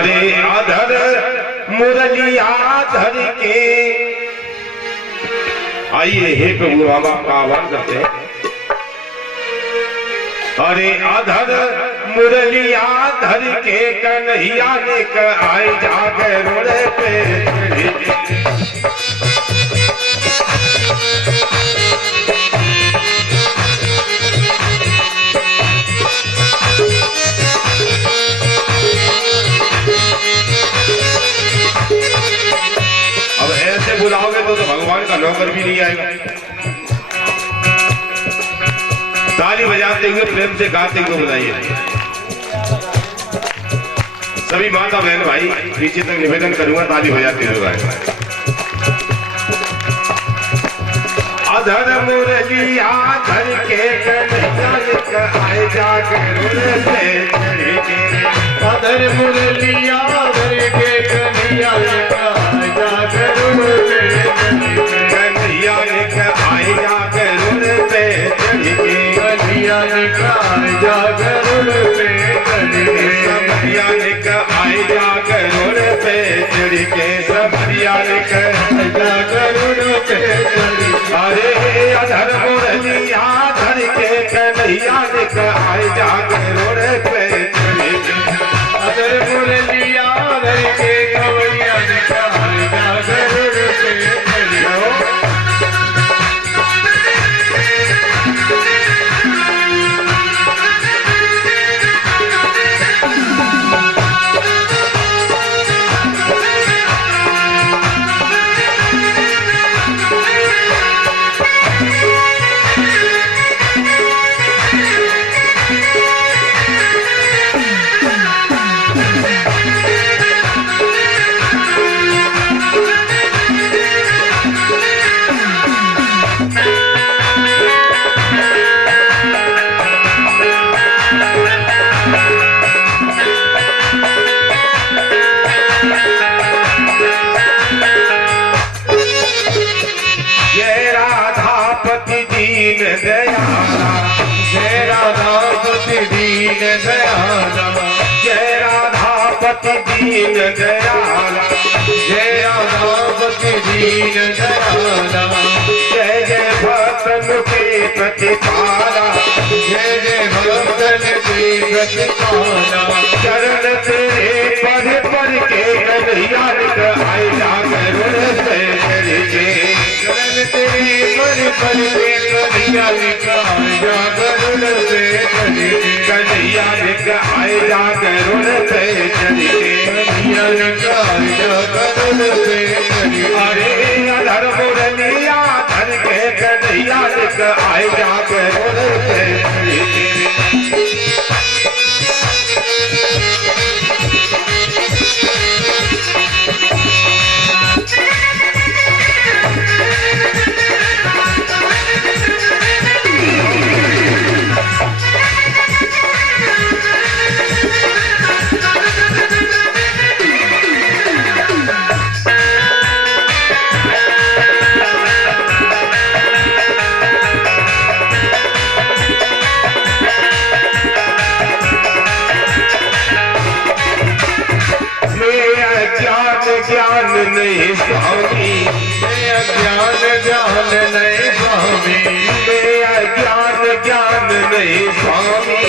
अरे आधर मुरलिया धर के। आइए हे प्रभु राम का आह्वान करते हैं। अरे आधर मुरलिया धर के कन्हैया ने आए जाकर रोड़े पे। अब ऐसे बुलाओगे तो भगवान का नौकर भी नहीं आएगा। ताली बजाते हुए प्रेम से गाते हुए बुलाइए। सभी माता बहन भाई पीछे तक निवेदन करूंगा, ताली बजाते हुए गाएगा। अधर मुरलिया धर के कन्हैया आए जाकर अधर मुरलिया धर के कन्हैया आए जाकर कन्हैया आए जाकर पे कन्हैया आए जाकर पे समरिया आए जाकर पे चढ़ के समरिया जाकर पे अरे अधर मुरलिया धर के कन्हैया आए जाकर पे अधर मुरलिया धर के कन्हैया आए जाकर पे दीन दयाला जय राधापति दीन दयाला जय राधापति दीन दयाला जय राधापति दीन दयाला जय जय भक्तन के प्रतिपाला जय जय भक्तन के प्रतिपाला चरण तेरे पढ़ के कन्हैया आए जाकर से के चरण तेरे पर के कन्हैया आए जाकर से कन्हैया आए जाकर से कन्हैया आए जाकर से अरे अधर मुरलिया धर के कन्हैया आए जाकर से ज्ञान नहीं स्वामी ज्ञान ज्ञान नहीं स्वामी ज्ञान नहीं स्वामी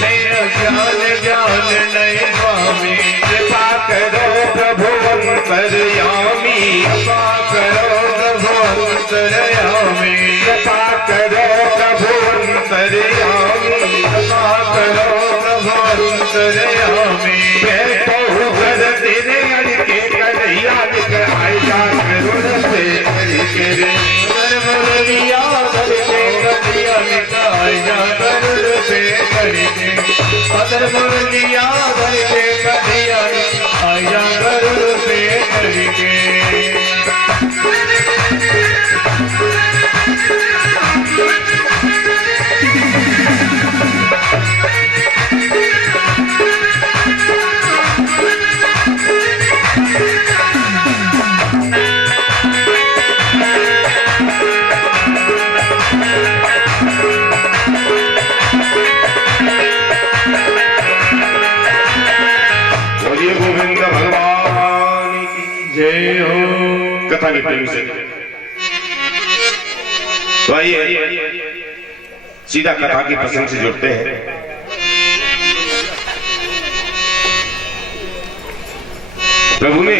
मेरा ज्ञान ज्ञान नहीं स्वामी कृपा करो प्रभु अंतर्यामी कृपा करो प्रभु अंतर्यामी कृपा करो प्रभु अंतर्यामी कृपा करो प्रभु अंतर्यामी मैं कहूँ घर तेरे अड़के कन्हैया आए जाकर से के रे मुरलिया धर के कन्हैया आए जाकर से करके अदर मुरलिया धर के कन्हैया आए जाकर से करके जय हो। कथा के प्रेमी से तो आइए सीधा कथा के प्रसंग से जुड़ते हैं। प्रभु ने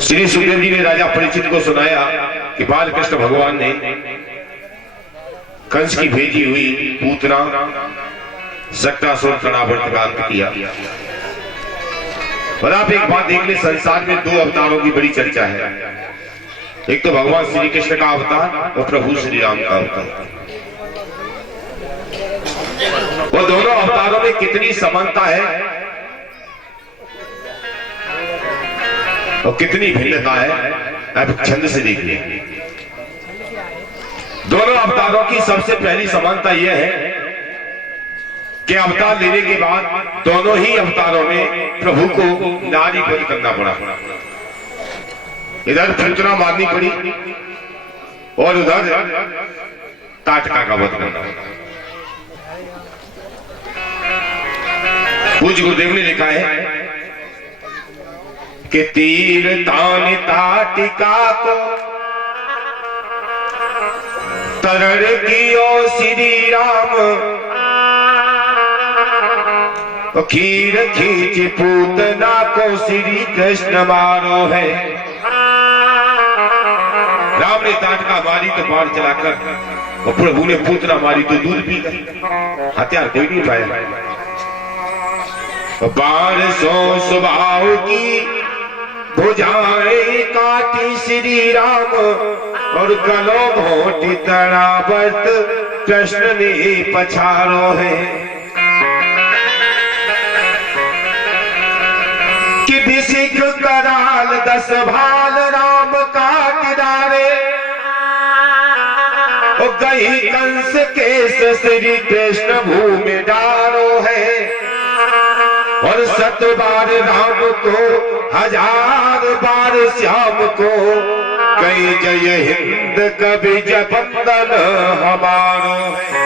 श्री सुखदेव जी ने राजा परीक्षित को सुनाया कि बाल कृष्ण भगवान ने कंस की भेजी हुई पूतना शक्तासुर तनावर्त का अंत किया। और आप एक बात देख ले, संसार में दो अवतारों की बड़ी चर्चा है। एक तो भगवान श्री कृष्ण का अवतार और प्रभु श्री राम का अवतार। वो दोनों अवतारों में कितनी समानता है और कितनी भिन्नता है, आप छंद से देखिए। दोनों अवतारों की सबसे पहली समानता यह है कि अवतार लेने के बाद दोनों ही अवतारों में प्रभु को नारी वध करना पड़ा। इधर पूतना मारनी पड़ी और उधर ताटका का वध करना। पूज्य गुरुदेव ने लिखा है कि तीर तान ताटिका को तरड़ कियो श्री राम, खीर खींच पूतना को श्री कृष्ण मारो है। राम ने ताटका मारी तो बाण चलाकर, और प्रभु ने पूतना मारी तो दूध पी गई। हथियार कोई नहीं पाया। बाण सो स्वभाव की भुजाएं काटी श्री राम, और गलों घोटी तनावर्त कृष्ण ने पछारो है। कि भिषिक कराल 10 भाल राम काट डारे, और गई कंस केस श्री कृष्ण भूमि डारो है। और 7 बार राम को 1000 बार श्याम को, कई जय हिंद कवि जपंदन हमारो है।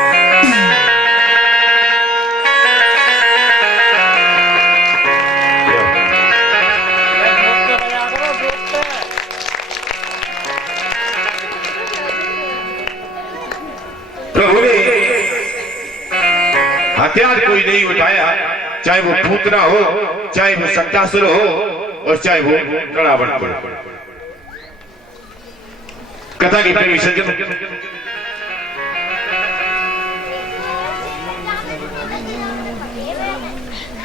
प्रभु ने हथियार कोई नहीं उठाया, चाहे वो पूतना हो, चाहे वो शक्तासुर हो, और चाहे वो तनावर्त हो। कथा के प्रेमी सज्जन,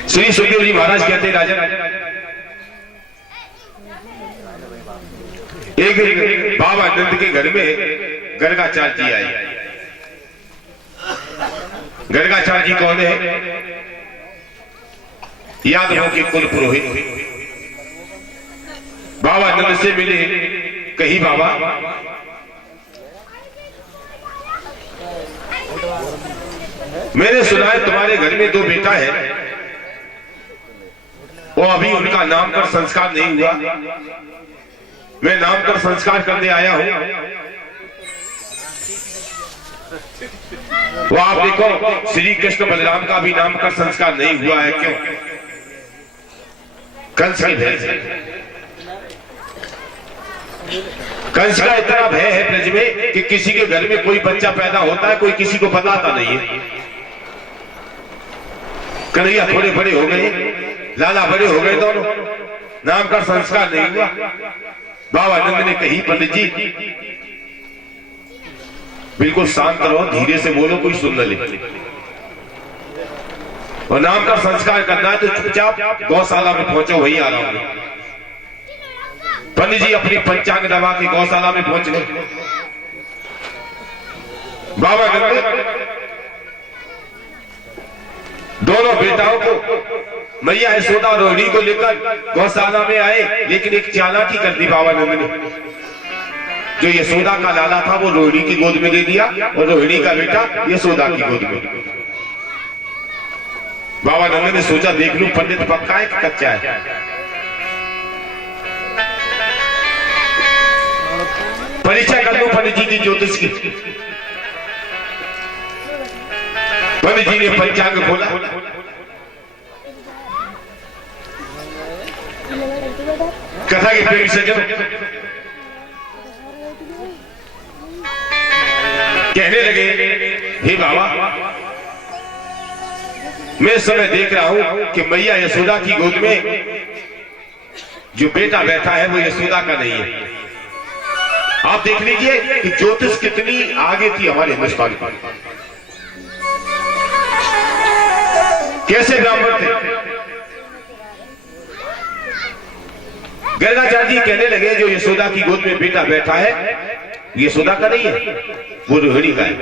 श्री सुखदेव जी महाराज कहते, राजा एक बाबा नंद के घर में गर्गाचार्य जी आए। गर्गाचार्य जी कौन है? यादवों के कुल पुरोहित। बाबा नंद से मिले, कही बाबा मैंने सुना है तुम्हारे घर में 2 बेटा है, वो अभी उनका नामकरण संस्कार नहीं हुआ। मैं नामकरण संस्कार करने आया हूं। वो आप देखो, श्री कृष्ण बलराम का भी नामकरण संस्कार नहीं हुआ है। क्यों? कंस की भय से। कंस का इतना भय है ब्रज में कि किसी के घर में कोई बच्चा पैदा होता है, कोई किसी को बताता नहीं है। कन्हैया थोड़े बड़े हो गए, लाला बड़े हो गए, दोनों नाम का संस्कार नहीं हुआ। बाबा नंद ने कही, पंडित जी बिल्कुल शांत रहो, धीरे से बोलो, कोई सुन न ले। और नाम का संस्कार करना है तो चुपचाप गौशाला में पहुंचो, वही आ रहा हूं। पंडित जी अपनी पंचांग दबा के गौशाला में पहुंच गए। बाबा नंद दोनों बेटाओं को, मैया यशोदा और रोहिणी को लेकर गौशाला में आए, लेकिन एक चालाकी कर दी बाबा नंद ने। जो यशोदा का लाला था वो रोहिणी की गोद में दे दिया, और रोहिणी का बेटा यशोदा की गोद में। बाबा नंद ने सोचा, देख लूं पंडित पक्का है कि कच्चा है। परीक्षा कर लूं पंडित जी की ज्योतिष की। पंडित जी ने पंचांग खोला। कथा के प्रेमी सज्जन कहने लगे, हे बाबा, मैं इस समय देख रहा हूं कि मैया यशोदा की गोद में जो बेटा बैठा है वो यशोदा का नहीं है। आप देख लीजिए कि ज्योतिष कितनी आगे थी हमारे हिंदुस्तान की। कैसे ब्राह्मण थे। गर्गाचार्य जी कहने लगे, जो यशोदा की गोद में बेटा बैठा है यशोदा का नहीं है, वो रोहिणी का है।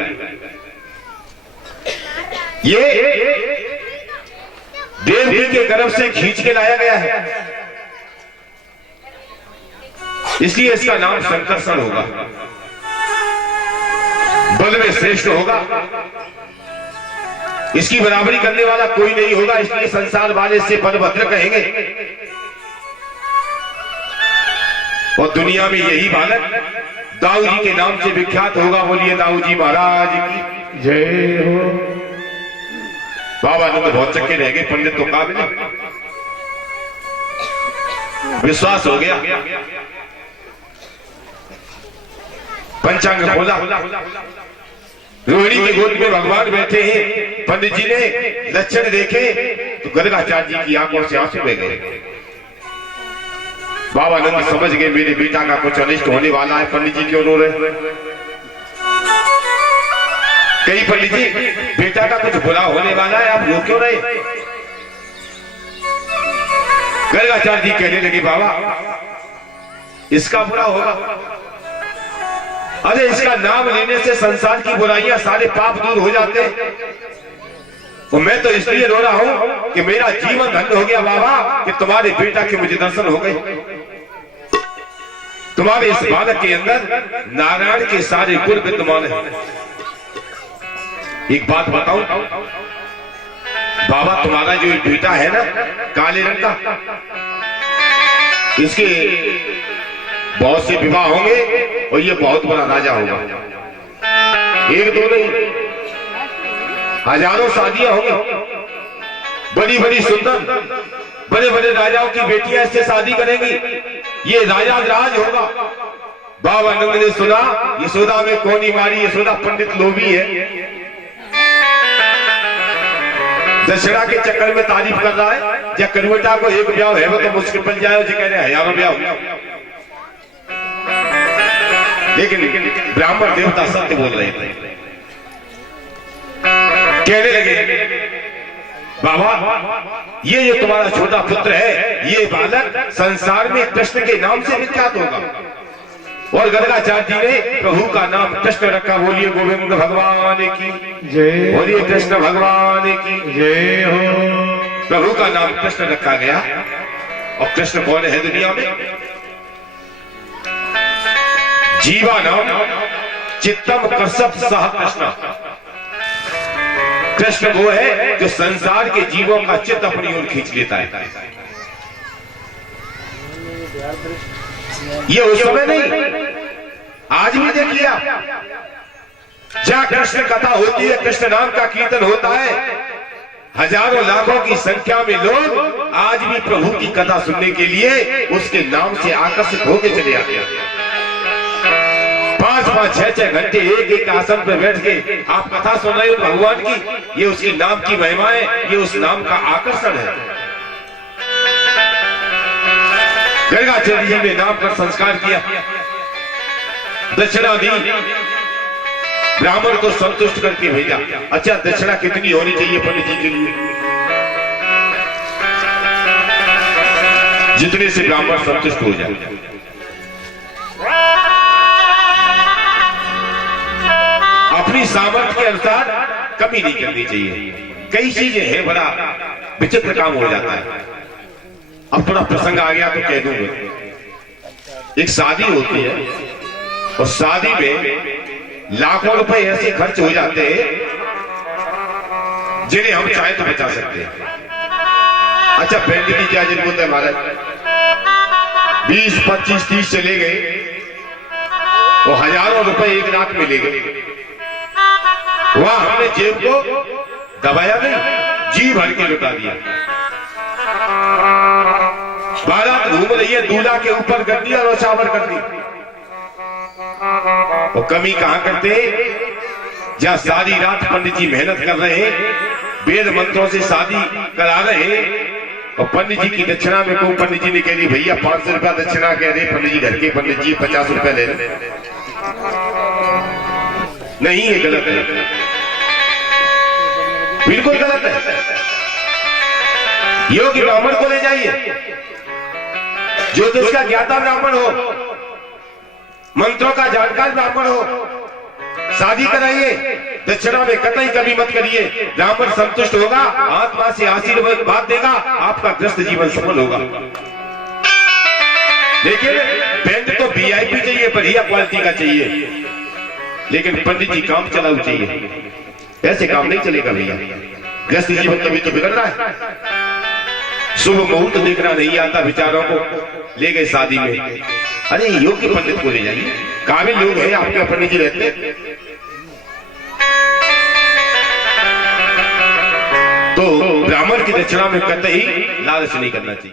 ये देवकी के गर्भ से खींच के लाया गया है, इसलिए इसका नाम संकर्षण होगा, बल में श्रेष्ठ होगा, इसकी बराबरी करने वाला कोई नहीं होगा, इसलिए संसार वाले से बलभद्र कहेंगे। और दुनिया में यही बालक दाऊ जी के नाम से विख्यात होगा। बोलिए दाऊ जी महाराज की जय हो। बाबा ने तो बहुत चक्के रह गए, पंडित तो काबिल, विश्वास हो गया। पंचांग खोला, रोहिणी की गोद में भगवान बैठे हैं। पंडित जी ने लक्षण देखे तो गर्गाचार्य जी की आंखों से आंसू बह गए। बाबा नंद समझ गए मेरे बेटा का कुछ अनिष्ट होने वाला है। पंडित जी क्यों रो रहे? कई पंडित जी, बेटा का कुछ बुरा होने वाला है, आप रो क्यों रहे? गर्गाचार्य जी कहने लगे, बाबा इसका बुरा होगा। अरे इसका नाम लेने से संसार की बुराइयां, सारे पाप दूर हो जाते हैं। और मैं तो इसलिए रो रहा हूं कि मेरा जीवन धन्य हो गया बाबा, कि तुम्हारे बेटा के मुझे दर्शन हो गए। तुम्हारे इस बालक के अंदर नारायण के सारे गुण विद्यमान हैं। एक बात बताऊं बाबा, तुम्हारा जो बेटा है ना काले रंग का, इसके बहुत से विवाह होंगे और ये बहुत बड़ा राजा होगा। एक दो नहीं, हजारों शादियां होंगी, बड़ी बड़ी सुंदर बड़े बड़े राजाओं की बेटियां इससे शादी करेंगी, ये राजा राज होगा। बाबा नंद ने सुना यशोदा में कौन ही मारी, यशोदा पंडित लोभी है, दशहरा के चक्कर में तारीफ कर रहा है। जब कन्वर्टा को एक ब्याह है वो तो मुश्किल बन जाए, जी कह रहे हैं हजारों ब्याह। लेकिन ब्राह्मण देवता सत्य बोल रहे थे। कहने लगे, बाबा ये जो तुम्हारा छोटा पुत्र है, ये बालक संसार में कृष्ण के नाम से विख्यात होगा। और गर्गाचार्य जी ने प्रभु का नाम कृष्ण रखा। बोलिए गोविंद भगवान की जय। बोलिए कृष्ण भगवान की जय हो। प्रभु का नाम कृष्ण रखा गया। और कृष्ण कौन है दुनिया में? जीवा नाम चित्तम कसब सह कृष्ण। कृष्ण वो है जो संसार के जीवों का चित्त अपनी ओर खींच लेता है। ये उस समय नहीं, आज भी देखिए आप, जहां कृष्ण कथा होती है, कृष्ण नाम का कीर्तन होता है, हजारों लाखों की संख्या में लोग आज भी प्रभु की कथा सुनने के लिए उसके नाम से आकर्षित होकर चले आते हैं। 5-5, 6-6 घंटे एक एक आसन पर बैठ के आप कथा सुन रहे हो भगवान की, ये उसके नाम की महिमा है, ये उस नाम का आकर्षण है। गर्गाचार्य जी ने नाम पर संस्कार किया, दक्षिणा दी, ब्राह्मण को संतुष्ट करके भेजा। अच्छा, दक्षिणा कितनी होनी चाहिए पंडित जी के लिए? जितने से ब्राह्मण संतुष्ट हो जाए। अपनी सामर्थ्य के अनुसार कमी नहीं करनी चाहिए। कई चीजें हैं, बड़ा विचित्र काम हो जाता है। अब थोड़ा प्रसंग आ गया तो कह दूंगा। एक शादी होती है और शादी में लाखों रुपए ऐसे खर्च हो जाते हैं जिन्हें हम चाहे तो बचा सकते हैं। अच्छा, बैंड की क्या जरूरत है महाराज? 20, 25, 30 चले गए वो हजारों रुपए एक रात में ले गए। वहां हमने जेब को दबाया नहीं, जी भर के लुटा दिया। बारात घूम रही है, दूल्हा के ऊपर गद्दी और औशावर कर दी। वो कमी कहां करते, जहां सारी रात पंडित जी मेहनत कर रहे हैं, वेद मंत्रों से शादी करा रहे हैं, और पंडित जी की दक्षिणा में को पंडित जी ने कह दी भैया 500 रुपया दक्षिणा कह रहे, पंडित जी घर के पंडित जी 50 रुपया ले रहे। नहीं, ये गलत है, बिल्कुल गलत है। योग्य ब्राह्मण को ले जाइए, ज्योतिष का ज्ञाता ब्राह्मण हो, मंत्रों का जानकार ब्राह्मण हो, शादी कराइए। दक्षिणा में कतई कभी मत करिए, ब्राह्मण संतुष्ट होगा, आत्मा से आशीर्वाद देगा, आपका ग्रस्त जीवन सफल होगा। लेकिन बैंड तो वीआईपी चाहिए, बढ़िया क्वालिटी का चाहिए, लेकिन पंडित जी काम चलाऊ चाहिए। ऐसे काम नहीं चलेगा भैया, ग्रस्त जीवन तभी तो बिगड़ रहा है। शुभ मुहूर्त देखना नहीं आता विचारों को, ले गए शादी में। अरे योग्य पंडित को ले जाइए, काबिल लोग हैं आपके पंडित जी रहते। तो ब्राह्मण की दक्षिणा में कतई लालच नहीं करना चाहिए।